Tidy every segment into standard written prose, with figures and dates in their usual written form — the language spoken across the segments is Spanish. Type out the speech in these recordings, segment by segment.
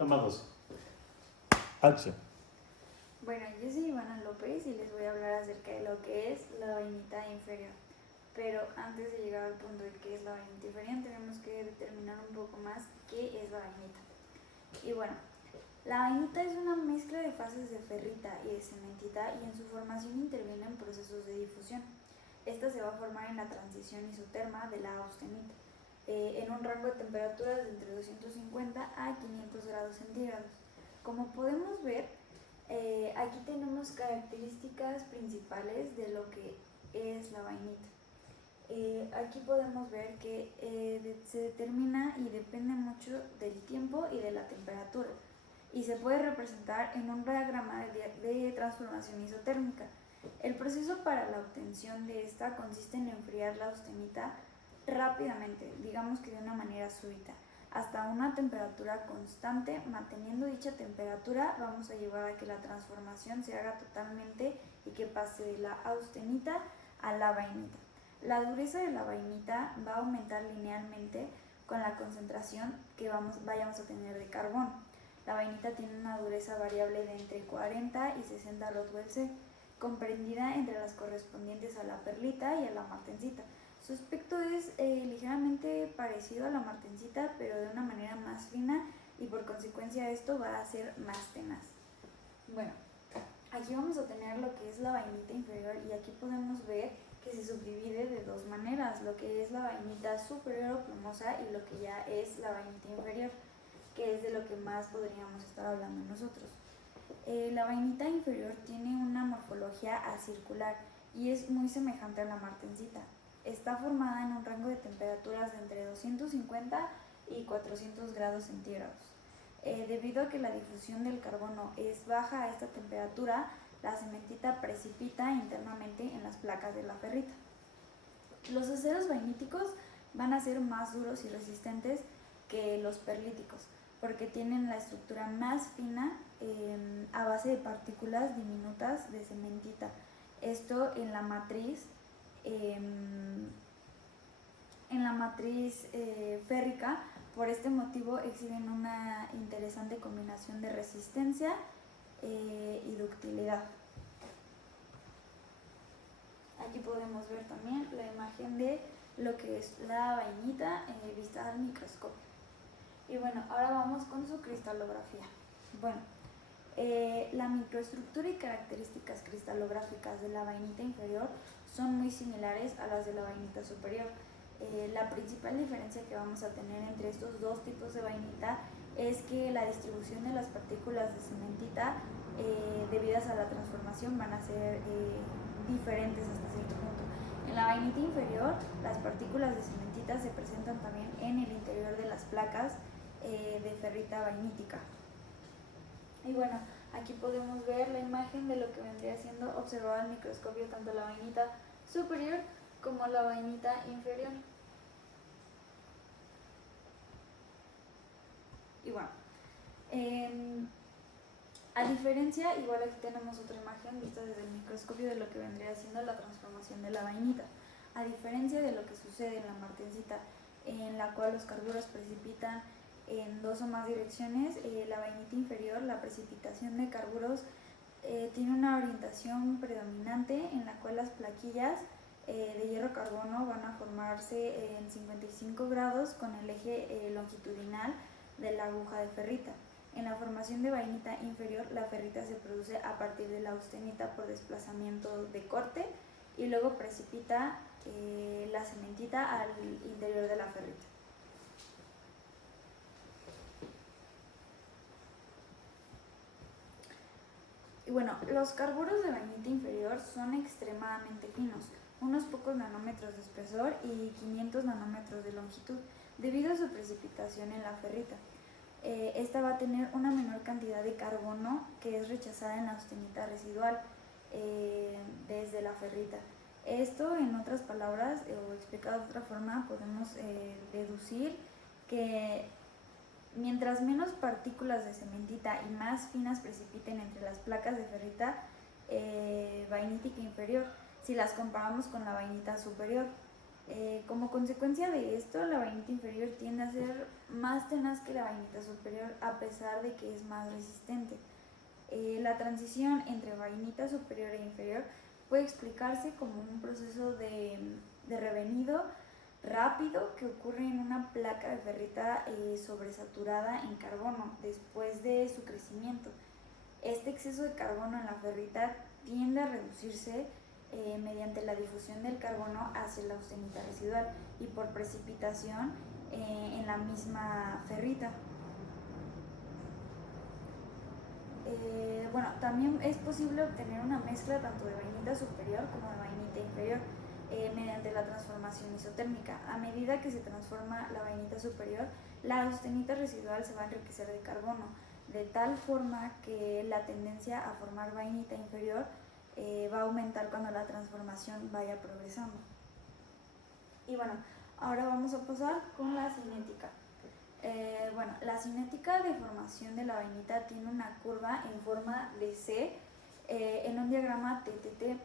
Toma dos. Acción. Bueno, yo soy Ivana López y les voy a hablar acerca de lo que es la vainita inferior. Pero antes de llegar al punto de qué es la vainita inferior, tenemos que determinar un poco más qué es la vainita. Y bueno, la vainita es una mezcla de fases de ferrita y de cementita y en su formación intervienen procesos de difusión. Esta se va a formar en la transición isoterma de la austenita, en un rango de temperaturas de entre 250 a 500 grados centígrados. Como podemos ver, aquí tenemos características principales de lo que es la vainita. Aquí podemos ver que se determina y depende mucho del tiempo y de la temperatura, y se puede representar en un diagrama de transformación isotérmica. El proceso para la obtención de esta consiste en enfriar la austenita rápidamente, digamos que de una manera súbita, hasta una temperatura constante. Manteniendo dicha temperatura vamos a llevar a que la transformación se haga totalmente y que pase de la austenita a la vainita. La dureza de la vainita va a aumentar linealmente con la concentración que vayamos a tener de carbono. La vainita tiene una dureza variable de entre 40 y 60 Rothwell-C, comprendida entre las correspondientes a la perlita y a la martensita. Su aspecto es ligeramente parecido a la martensita, pero de una manera más fina, y por consecuencia esto va a ser más tenaz. Bueno, aquí vamos a tener lo que es la vainita inferior, y aquí podemos ver que se subdivide de dos maneras: lo que es la vainita superior o plumosa y lo que ya es la vainita inferior, que es de lo que más podríamos estar hablando nosotros. La vainita inferior tiene una morfología acircular y es muy semejante a la martensita. Está formada en un rango de temperaturas de entre 250 y 400 grados centígrados. Debido a que la difusión del carbono es baja a esta temperatura, la cementita precipita internamente en las placas de la ferrita. Los aceros vainíticos van a ser más duros y resistentes que los perlíticos, porque tienen la estructura más fina a base de partículas diminutas de cementita. Esto en la matriz férrica. Por este motivo exhiben una interesante combinación de resistencia y ductilidad. Aquí podemos ver también la imagen de lo que es la vainita vista al microscopio. Y bueno, ahora vamos con su cristalografía. Bueno, la microestructura y características cristalográficas de la vainita inferior son muy similares a las de la vainita superior. La principal diferencia que vamos a tener entre estos dos tipos de vainita es que la distribución de las partículas de cementita debidas a la transformación van a ser diferentes hasta cierto punto. En la vainita inferior, las partículas de cementita se presentan también en el interior de las placas de ferrita vainítica. Y bueno, aquí podemos ver la imagen de lo que vendría siendo observado al microscopio, tanto la vainita superior como la vainita inferior. Y bueno, a diferencia, igual aquí tenemos otra imagen vista desde el microscopio de lo que vendría siendo la transformación de la vainita. A diferencia de lo que sucede en la martensita, en la cual los carburos precipitan en dos o más direcciones, la vainita inferior, la precipitación de carburos tiene una orientación predominante, en la cual las plaquillas de hierro-carbono van a formarse en 55 grados con el eje longitudinal de la aguja de ferrita. En la formación de vainita inferior, la ferrita se produce a partir de la austenita por desplazamiento de corte, y luego precipita la cementita al interior de la ferrita. Y bueno, los carburos de vainita inferior son extremadamente finos, unos pocos nanómetros de espesor y 500 nanómetros de longitud, debido a su precipitación en la ferrita. Esta va a tener una menor cantidad de carbono que es rechazada en la austenita residual desde la ferrita. Esto, en otras palabras, o explicado de otra forma, podemos deducir que mientras menos partículas de cementita y más finas precipiten entre las placas de ferrita vainítica inferior, si las comparamos con la vainita superior. Como consecuencia de esto, la vainita inferior tiende a ser más tenaz que la vainita superior, a pesar de que es más resistente. La transición entre vainita superior e inferior puede explicarse como un proceso de revenido rápido que ocurre en una placa de ferrita sobresaturada en carbono después de su crecimiento. Este exceso de carbono en la ferrita tiende a reducirse mediante la difusión del carbono hacia la austenita residual y por precipitación en la misma ferrita. Bueno, también es posible obtener una mezcla tanto de vainita superior como de vainita inferior mediante la transformación isotérmica. A medida que se transforma la vainita superior, la austenita residual se va a enriquecer de carbono, de tal forma que la tendencia a formar vainita inferior va a aumentar cuando la transformación vaya progresando. Y bueno, ahora vamos a pasar con la cinética. Bueno, la cinética de formación de la vainita tiene una curva en forma de C en un diagrama TTT,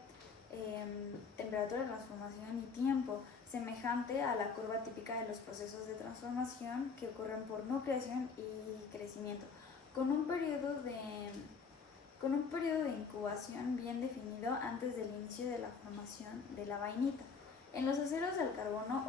temperatura, transformación y tiempo, semejante a la curva típica de los procesos de transformación que ocurren por nucleación y crecimiento, con un periodo de incubación bien definido antes del inicio de la formación de la vainita. En los aceros del carbono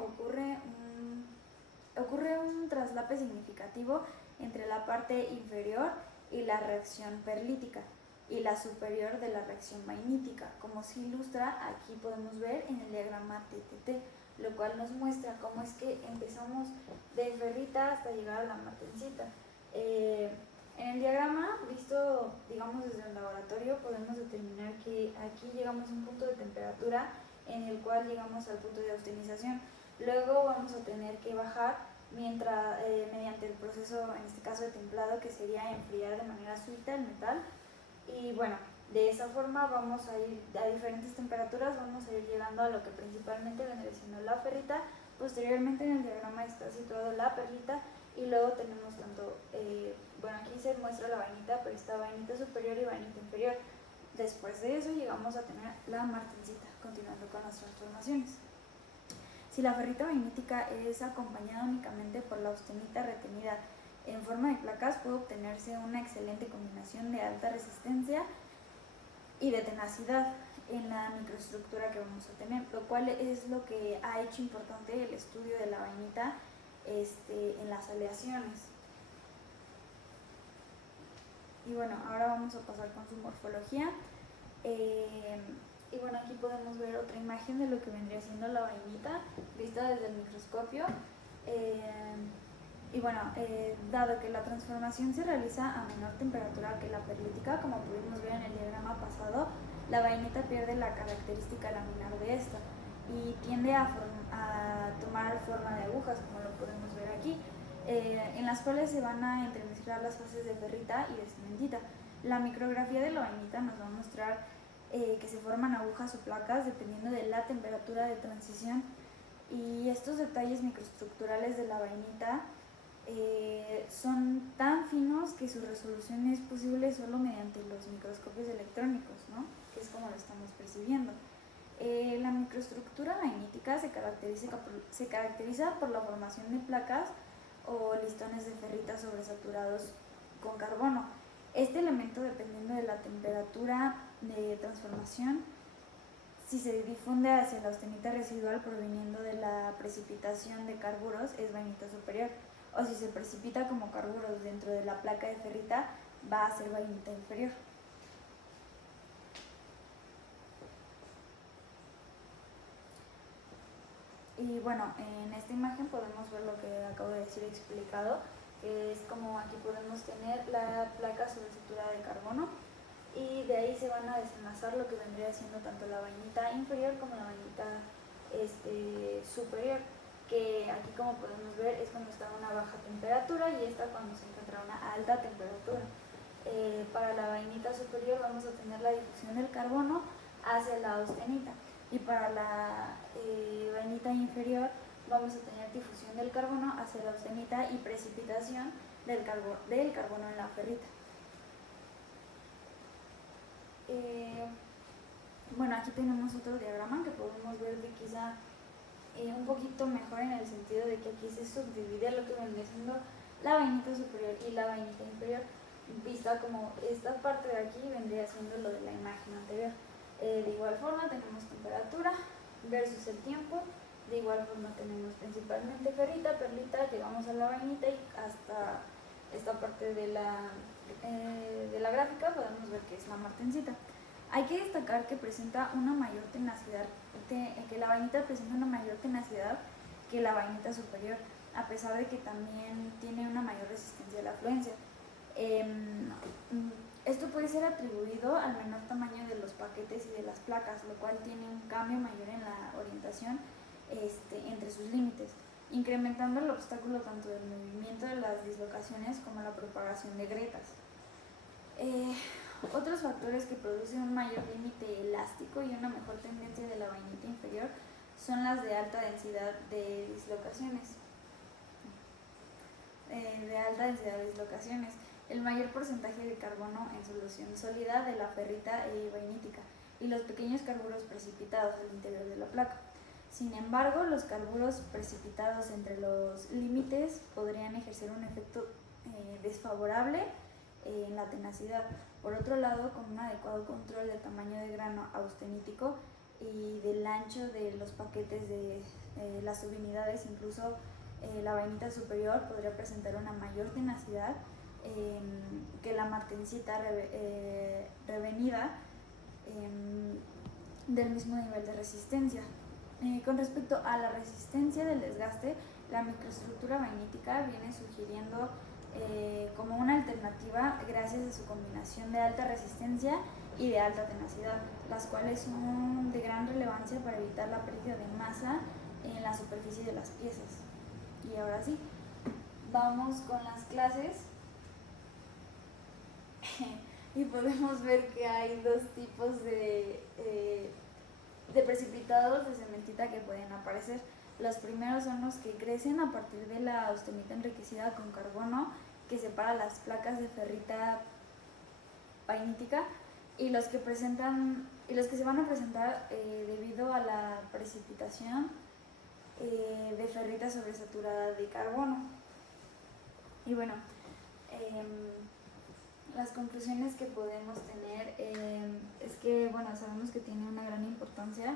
ocurre un traslape significativo entre la parte inferior y la reacción perlítica y la superior de la reacción vainítica, como se ilustra aquí podemos ver en el diagrama TTT, lo cual nos muestra cómo es que empezamos de ferrita hasta llegar a la martensita. En el diagrama, visto digamos desde el laboratorio, podemos determinar que aquí llegamos a un punto de temperatura en el cual llegamos al punto de austenización. Luego vamos a tener que bajar mediante el proceso, en este caso de templado, que sería enfriar de manera súbita el metal. Y bueno, de esa forma vamos a ir a diferentes temperaturas, vamos a ir llegando a lo que principalmente vendría siendo la ferrita. Posteriormente en el diagrama está situado la perlita y luego tenemos tanto, bueno, aquí se muestra la vainita, pero está vainita superior y vainita inferior. Después de eso llegamos a tener la martensita, continuando con las transformaciones. Si la ferrita vainítica es acompañada únicamente por la austenita retenida en forma de placas, puede obtenerse una excelente combinación de alta resistencia y de tenacidad en la microestructura que vamos a tener, lo cual es lo que ha hecho importante el estudio de la vainita en las aleaciones. Y bueno, ahora vamos a pasar con su morfología. Y bueno, aquí podemos ver otra imagen de lo que vendría siendo la vainita vista desde el microscopio. Y bueno, dado que la transformación se realiza a menor temperatura que la perlítica, como pudimos ver en el diagrama pasado, la vainita pierde la característica laminar de esta y tiende a tomar forma de agujas, como lo podemos ver aquí, en las cuales se van a entremezclar las fases de ferrita y de cementita. La micrografía de la vainita nos va a mostrar que se forman agujas o placas dependiendo de la temperatura de transición, y estos detalles microestructurales de la vainita son tan finos que su resolución es posible solo mediante los microscopios electrónicos, ¿no? Que es como lo estamos percibiendo. La microestructura vainítica se caracteriza por la formación de placas o listones de ferrita sobresaturados con carbono. Este elemento, dependiendo de la temperatura de transformación, si se difunde hacia la austenita residual proveniendo de la precipitación de carburos, es vainita superior, o si se precipita como carburos dentro de la placa de ferrita, va a ser vainita inferior. Y bueno, en esta imagen podemos ver lo que acabo de decir explicado, que es como aquí podemos tener la placa sobresaturada de carbono, y de ahí se van a desenlazar lo que vendría siendo tanto la vainita inferior como la vainita superior, que aquí como podemos ver es cuando está a una baja temperatura y esta cuando se encuentra a una alta temperatura. Para la vainita superior vamos a tener la difusión del carbono hacia la austenita, y para la vainita inferior vamos a tener difusión del carbono hacia la austenita y precipitación del carbono en la ferrita. Bueno, aquí tenemos otro diagrama que podemos ver que quizá un poquito mejor en el sentido de que aquí se subdivide lo que vendría siendo la vainita superior y la vainita inferior, vista como esta parte de aquí vendría siendo lo de la imagen anterior. De igual forma tenemos temperatura versus el tiempo. De igual forma tenemos principalmente ferrita, perlita, llegamos a la vainita y hasta esta parte de la gráfica podemos ver que es la martensita. Hay que destacar que presenta una mayor tenacidad, que la vainita presenta una mayor tenacidad que la vainita superior, a pesar de que también tiene una mayor resistencia a la afluencia. Esto puede ser atribuido al menor tamaño de los paquetes y de las placas, lo cual tiene un cambio mayor en la orientación entre sus límites, incrementando el obstáculo tanto del movimiento de las dislocaciones como la propagación de grietas. Otros factores que producen un mayor límite elástico y una mejor tendencia de la vainita inferior son las de alta densidad de dislocaciones. El mayor porcentaje de carbono en solución sólida de la ferrita vainítica y los pequeños carburos precipitados al interior de la placa. Sin embargo, los carburos precipitados entre los límites podrían ejercer un efecto desfavorable en la tenacidad. Por otro lado, con un adecuado control del tamaño de grano austenítico y del ancho de los paquetes de las subunidades, incluso la vainita superior podría presentar una mayor tenacidad que la martensita revenida del mismo nivel de resistencia. Con respecto a la resistencia del desgaste, la microestructura vainítica viene sugiriendo como una alternativa gracias a su combinación de alta resistencia y de alta tenacidad, las cuales son de gran relevancia para evitar la pérdida de masa en la superficie de las piezas. Y ahora sí, vamos con las clases. Y podemos ver que hay dos tipos de precipitados de cementita que pueden aparecer. Los primeros son los que crecen a partir de la austenita enriquecida con carbono que separa las placas de ferrita vainítica, y los que se van a presentar debido a la precipitación de ferrita sobresaturada de carbono. Y bueno, las conclusiones que podemos tener es que, bueno, sabemos que tiene una gran importancia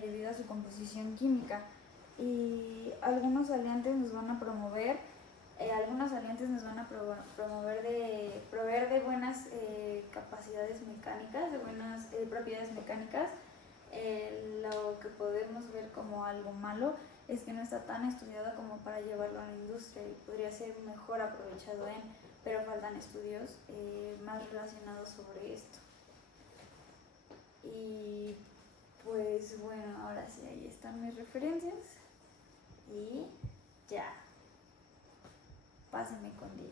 debido a su composición química, y algunos aliantes nos van a promover proveer de buenas capacidades mecánicas, de buenas propiedades mecánicas. Lo que podemos ver como algo malo es que no está tan estudiado como para llevarlo a la industria y podría ser mejor aprovechado pero faltan estudios más relacionados sobre esto. Y pues bueno, ahora sí, ahí están mis referencias y ya, pásenme con 10.